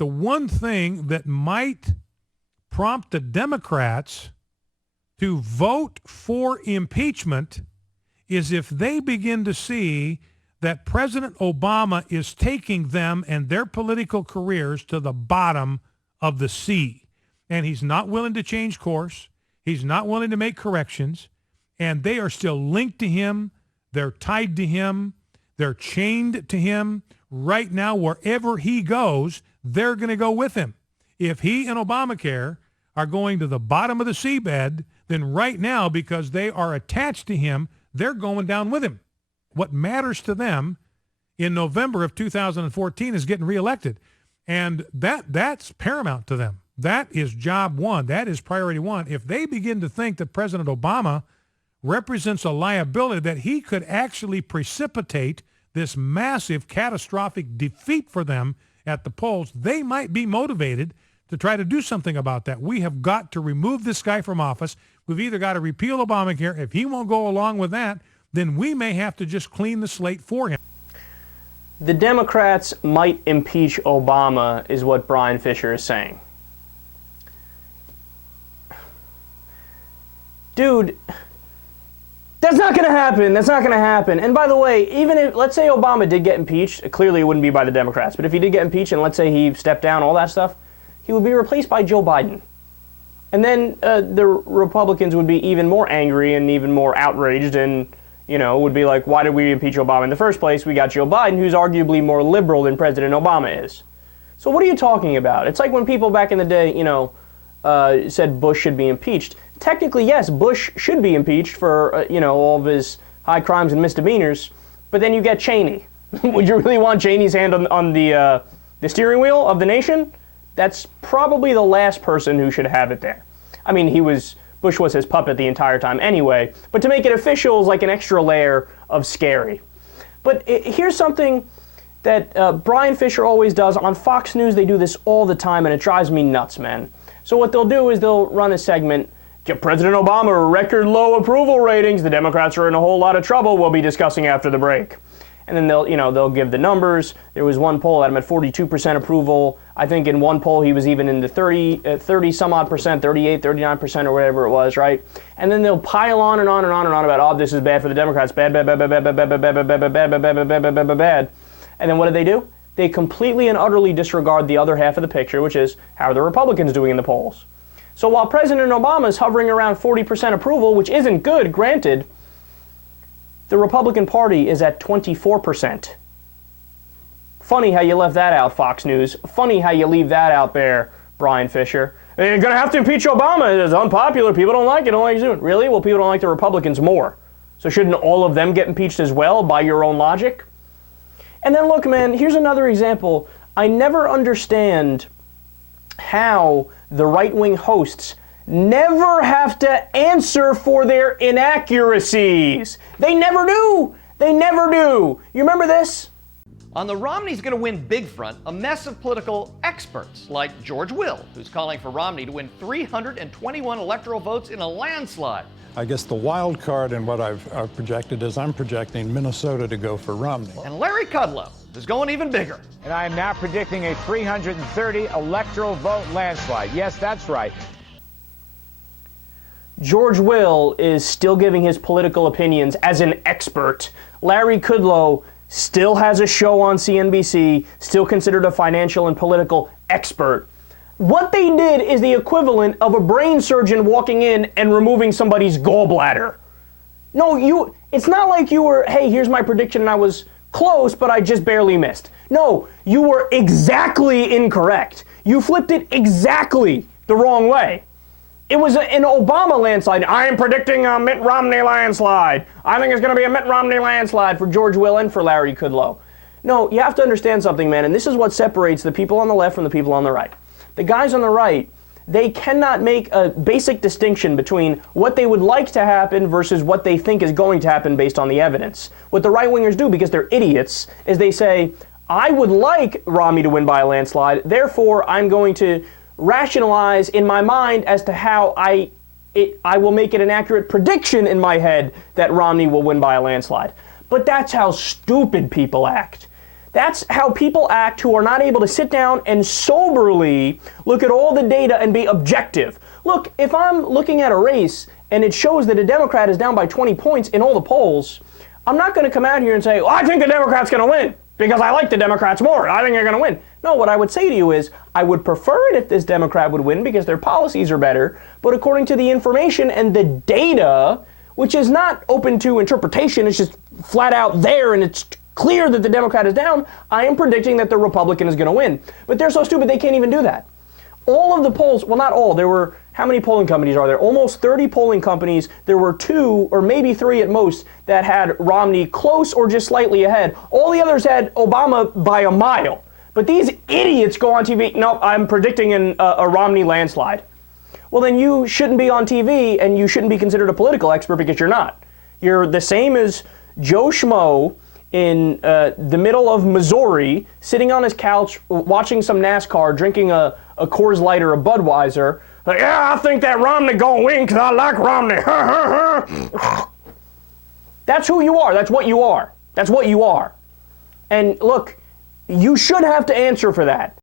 the one thing that might prompt the Democrats to vote for impeachment is if they begin to see that President Obama is taking them and their political careers to the bottom of the sea. And he's not willing to change course. He's not willing to make corrections. And they are still linked to him. They're tied to him. They're chained to him. Right now, wherever he goes, they're going to go with him. If he and Obamacare are going to the bottom of the seabed, then right now, because they are attached to him, they're going down with him. What matters to them in November of 2014 is getting reelected. And that's paramount to them. That is job one. That is priority one. If they begin to think that President Obama represents a liability, that he could actually precipitate this massive catastrophic defeat for them at the polls, they might be motivated to try to do something about that. We have got to remove this guy from office. We've either got to repeal Obamacare. If he won't go along with that, then we may have to just clean the slate for him. The Democrats might impeach Obama, is what Bryan Fischer is saying. Dude, that's not going to happen. That's not going to happen. And by the way, even if, let's say Obama did get impeached, clearly it wouldn't be by the Democrats, but if he did get impeached and let's say he stepped down, all that stuff, he would be replaced by Joe Biden. And then the Republicans would be even more angry and even more outraged and, you know, would be like, why did we impeach Obama in the first place? We got Joe Biden, who's arguably more liberal than President Obama is. So what are you talking about? It's like when people back in the day, you know, said Bush should be impeached. Technically, yes, Bush should be impeached for, you know, all of his high crimes and misdemeanors, but then you get Cheney. Would you really want Cheney's hand on the steering wheel of the nation? That's probably the last person who should have it there. I mean, Bush was his puppet the entire time anyway, but to make it official is like an extra layer of scary. But here's something that Bryan Fischer always does. On Fox News, they do this all the time, and it drives me nuts, man. So what they'll do is they'll run a segment, give President Obama record low approval ratings. The Democrats are in a whole lot of trouble. We'll be discussing after the break. And then they'll give the numbers. There was one poll that had him at 42% approval. I think in one poll he was even in the 30 some odd percent, 38, 39% or whatever it was, right? And then they'll pile on and on and on and on about, oh, this is bad for the Democrats, bad, bad, bad, bad, bad, bad, bad, bad, bad, bad, bad, bad, bad, bad, bad, bad, bad, bad. And then what do? They completely and utterly disregard the other half of the picture, which is how are the Republicans doing in the polls. So while President Obama is hovering around 40% approval, which isn't good, granted, the Republican Party is at 24%. Funny how you left that out, Fox News. Funny how you leave that out there, Bryan Fischer. You're going to have to impeach Obama. It's unpopular. People don't like it. Don't like it. Really? Well, people don't like the Republicans more. So shouldn't all of them get impeached as well by your own logic? And then look, man, here's another example. I never understand how the right-wing hosts never have to answer for their inaccuracies. They never do. They never do. You remember this? On the Romney's going to win big front, a mess of political experts like George Will, who's calling for Romney to win 321 electoral votes in a landslide. I guess the wild card in what I've projected is I'm projecting Minnesota to go for Romney. And Larry Kudlow is going even bigger. And I am now predicting a 330 electoral vote landslide. Yes, that's right. George Will is still giving his political opinions as an expert. Larry Kudlow still has a show on CNBC, still considered a financial and political expert. What they did is the equivalent of a brain surgeon walking in and removing somebody's gallbladder. No, it's not like you were, hey, here's my prediction and I was close, but I just barely missed. No, you were exactly incorrect. You flipped it exactly the wrong way. It was an Obama landslide. I am predicting a Mitt Romney landslide. I think it's going to be a Mitt Romney landslide for George Will and for Larry Kudlow. No, you have to understand something, man, and this is what separates the people on the left from the people on the right. The guys on the right, they cannot make a basic distinction between what they would like to happen versus what they think is going to happen based on the evidence. What the right-wingers do, because they're idiots, is they say, I would like Romney to win by a landslide, therefore I'm going to rationalize in my mind as to how I will make it an accurate prediction in my head that Romney will win by a landslide. But that's how stupid people act. That's how people act who are not able to sit down and soberly look at all the data and be objective. Look, if I'm looking at a race and it shows that a Democrat is down by 20 points in all the polls, I'm not going to come out here and say, well, I think the Democrat's going to win because I like the Democrats more. I think they're going to win. No, what I would say to you is I would prefer it if this Democrat would win because their policies are better, but according to the information and the data, which is not open to interpretation, it's just flat out there and it's clear that the Democrat is down, I am predicting that the Republican is going to win. But they're so stupid they can't even do that. All of the polls, well, not all, there were, how many polling companies are there? Almost 30 polling companies. There were 2 or maybe 3 at most that had Romney close or just slightly ahead. All the others had Obama by a mile. But these idiots go on TV, no, I'm predicting a Romney landslide. Well, then you shouldn't be on TV and you shouldn't be considered a political expert because you're not. You're the same as Joe Schmo in the middle of Missouri, sitting on his couch, watching some NASCAR, drinking a Coors Light or a Budweiser. Like, yeah, I think that Romney gonna win because I like Romney. That's who you are. That's what you are. That's what you are. And look, you should have to answer for that.